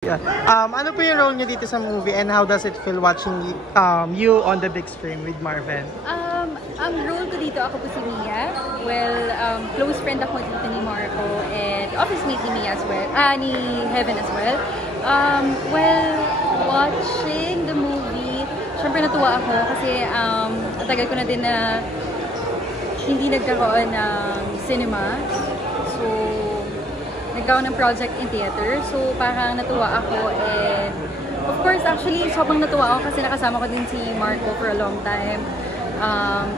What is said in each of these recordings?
Yeah. Ano po yung role niyo dito sa movie and how does it feel watching you on the big screen with Marvin? Ang role ko dito, ako po si Mia. Well, close friend ako dito ni Marco and office mate ni Mia as well, ni Heaven as well. Well, watching the movie, syempre natuwa ako kasi tagal ko na din na hindi nagkaroon ng cinema. So, nagkaroon ng project in theater. So, parang natuwa ako and of course, actually, sobrang natuwa ako kasi nakasama ko din si Marco for a long time.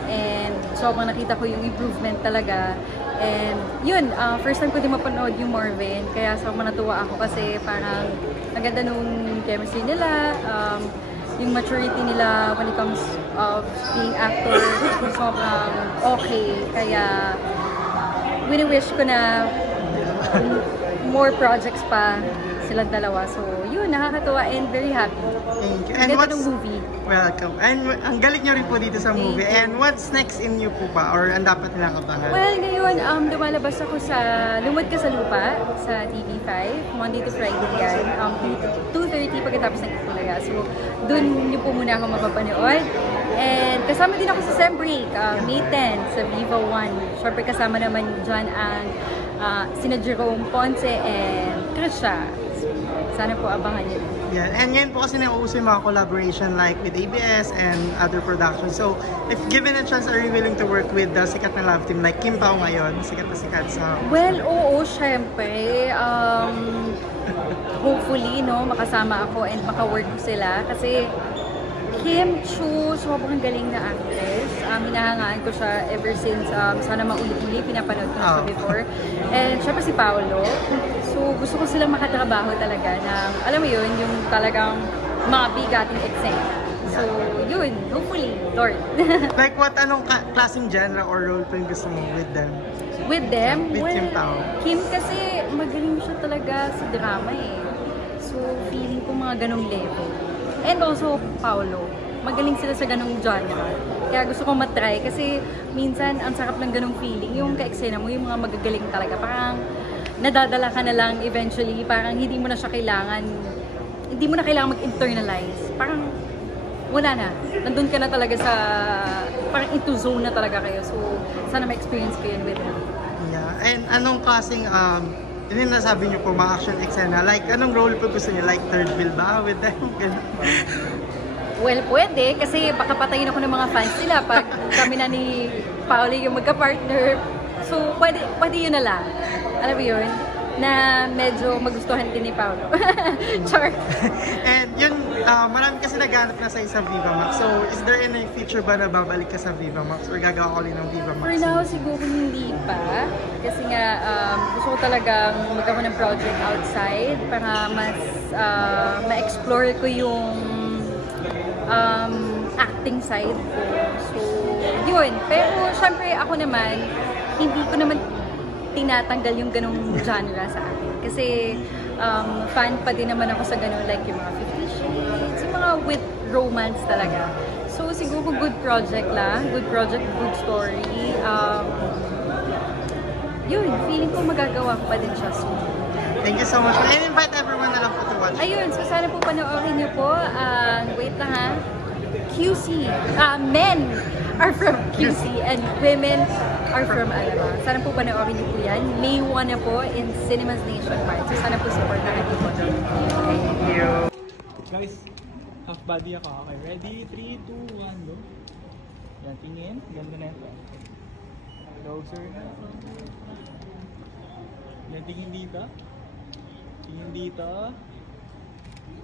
And sobrang nakita ko yung improvement talaga. And yun, first time ko din mapanood yung Marvin. Kaya sobrang natuwa ako kasi parang maganda nung chemistry nila. Yung maturity nila when it comes of being actor, sobrang okay. Kaya, wini-wish ko na more projects pa silang dalawa. So, yun, nakakatuwa and very happy. Thank you. And what's movie? Welcome. And ang galing nyo rin po dito sa movie. And what's next in you po ba? Or ang dapat nilang abangan? Well, ngayon, lumalabas ako sa Lumod Ka sa Lupa sa TV5, Monday to Friday yan. 2:30 pagkatapos ng Itbulaga. So, dun niyo po muna ako mapapanood. And kasama din ako sa Sem Break, May 10 sa Viva 1. Siyempre kasama naman dyan ang sina Jerome Ponce and Trisha. Sana po abangan niyo. Yeah, and ngayon po kasi nauuso yung mga collaboration like with ABS and other productions. So, if given a chance, are you willing to work with the sikat na love team like Kim Pao ngayon? Sikat na sikat sa... Well, oo, syempre. Hopefully, no, makasama ako and maka-work sila. Kasi Kim Chu, sobrang galing na actress. Hinahangaan ko siya ever since Sana Mauli-uli, pinapanood ko na siya before. And syempre si Paolo. So gusto ko silang makatrabaho talaga ng, alam mo yun, yung talagang mga bigating eksena. So yun, hopefully, Lord. Like what, anong klaseng genre or role po yung gusto mo with them? With them? With Well, Kim Pao. Kim kasi magaling siya talaga sa drama eh. So feeling ko mga ganong level. And also, Paolo. Magaling sila sa ganong genre. Kaya gusto kong matry kasi minsan ang sarap ng ganong feeling. Yung ka-eksena mo, yung mga magagaling talaga. Parang nadadala ka na lang eventually. Parang hindi mo na siya kailangan, hindi mo na kailangan mag-internalize. Parang wala na. Nandun ka na talaga sa, parang into zone na talaga kayo. So, sana ma-experience ko yun with them. Yeah. And anong klaseng, yun yung nasabi niyo po, mga action eksena. Like, anong role po gusto niyo? Like, third wheel ba with them? Well, pwede. Kasi baka patayin ako ng mga fans nila pag kami na ni Pauli yung magka-partner. So, pwede yun na lang. Alam mo yun? Na medyo magustuhan din ni Paolo. Char. And yun, marami kasi naghanap na sa isang Viva Max. So, is there any future ba na babalik ka sa Viva Max? Or gagawa ko ulit ng Viva Max? For now, siguro hindi pa. Kasi nga, gusto ko talagang magkaroon ng project outside para mas ma-explore ko yung acting side ko. So, yun. Pero, syempre, ako naman, hindi ko naman tinatanggal yung ganong genre sa akin. Kasi, fan pa din naman ako sa ganon, like yung mga 50 Shades, yung mga with romance talaga. So, siguro good project lang. Good project, good story. Yun, feeling ko magagawa ko pa din siya soon. Thank you so much. And invite everyone na lang po to watch. Ayun, so sana po panoorin niyo po. Wait lang ha. QC. Men are from QC and women are from Alabang. Sana po panoorin niyo po yan. May 1 na po in Cinemas Nationwide. So sana po supportahan niyo po. Thank you. Guys, half body ako. Okay, ready? 3, 2, 1, go. Yan, tingin. Ganda na ito. Closer na. Yan, tingin dito. Tingin dito.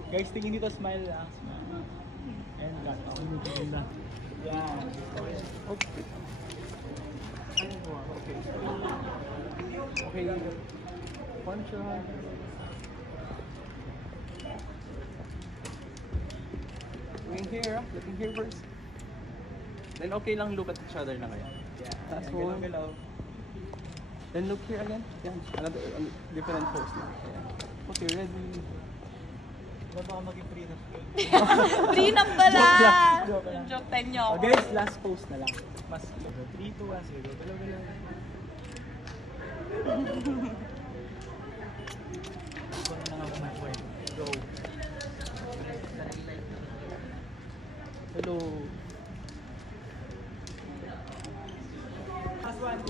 Guys, tingin dito. Smile lang. Smile. And cut. Ako yung ganda. Yan. Okay. Okay. Okay. Punch on. Looking here, looking here first. Then okay lang look at each other na kayo. Yeah. That's all. Then look here again. Yeah. Another different pose na. Yeah. Okay, ready. Wala baka maging prenup. Prenup pala! Joke lang. Joke time nyo ako. Guys, last pose na lang. Mas 3, 2, 1, 0. Galaw-galaw. Go. Hello.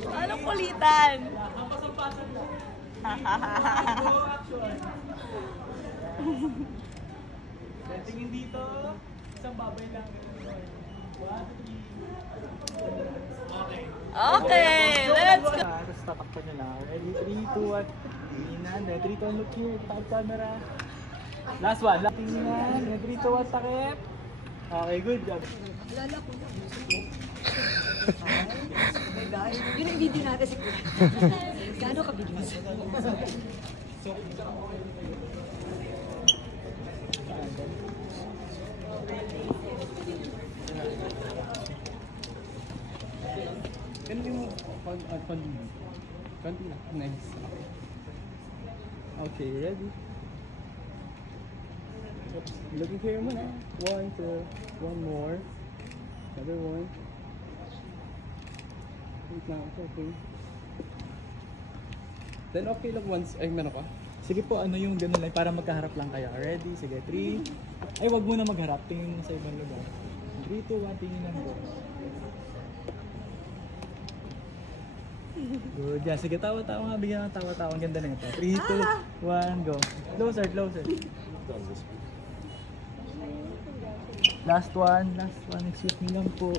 Anong kulitan? Tingin dito. Isang babay lang. Okay, let's go. Tapos tatakpan nyo lang. Ready? 3, 2, 1. Tingnan. Ready, 3, 2, 1. Look here. Top camera. Last one. Tingnan. Ready, 3, 2, 1. Takip. Okay, good job. Yun ang video natin si Kuya. Gaano ka video? Ganun mo. Konti lang. Nice. Okay, ready? Oops. Looking here muna. 1, 2, 1 more. Another one. Wait lang, okay. Then okay lang once, ay meron ka? Sige po, ano yung ganun lang para magkaharap lang kayo. Ready? Sige, 3. Ay, wag muna magharap. Tingin mo sa ibang lugar. 3, 2, 1. Tingin lang po. Good. Yeah, sige, tawa-tawa nga. Bigyan ng tawa-tawa. Ang ganda lang ito. 3, 2, 1, go. Closer, closer. Last one. Excuse me lang po.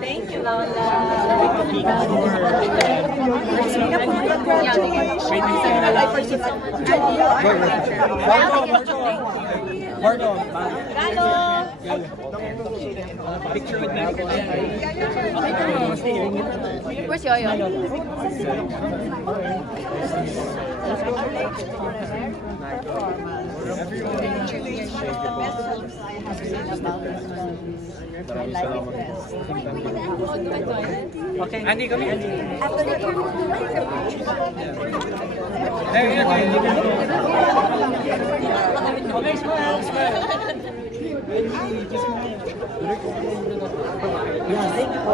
Thank you, Lola. Picture with me. Where's Yoyo? Okay, Andy, come here.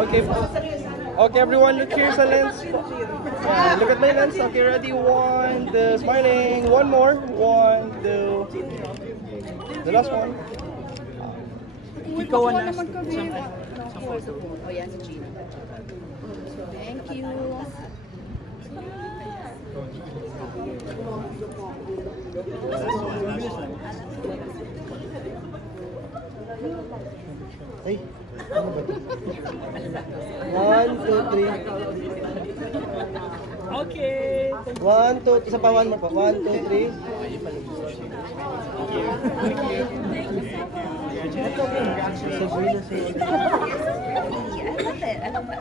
Okay. Okay, everyone, look here sa lens. Look at my lens. Okay, ready? 1, 2, smiling. One more. 1, 2. The last one. Ikaw ang last. Thank you. Ay, 1, 2, 3. okay. 1, 2, isa pa 1 more po. 1, 2, 3. I love it.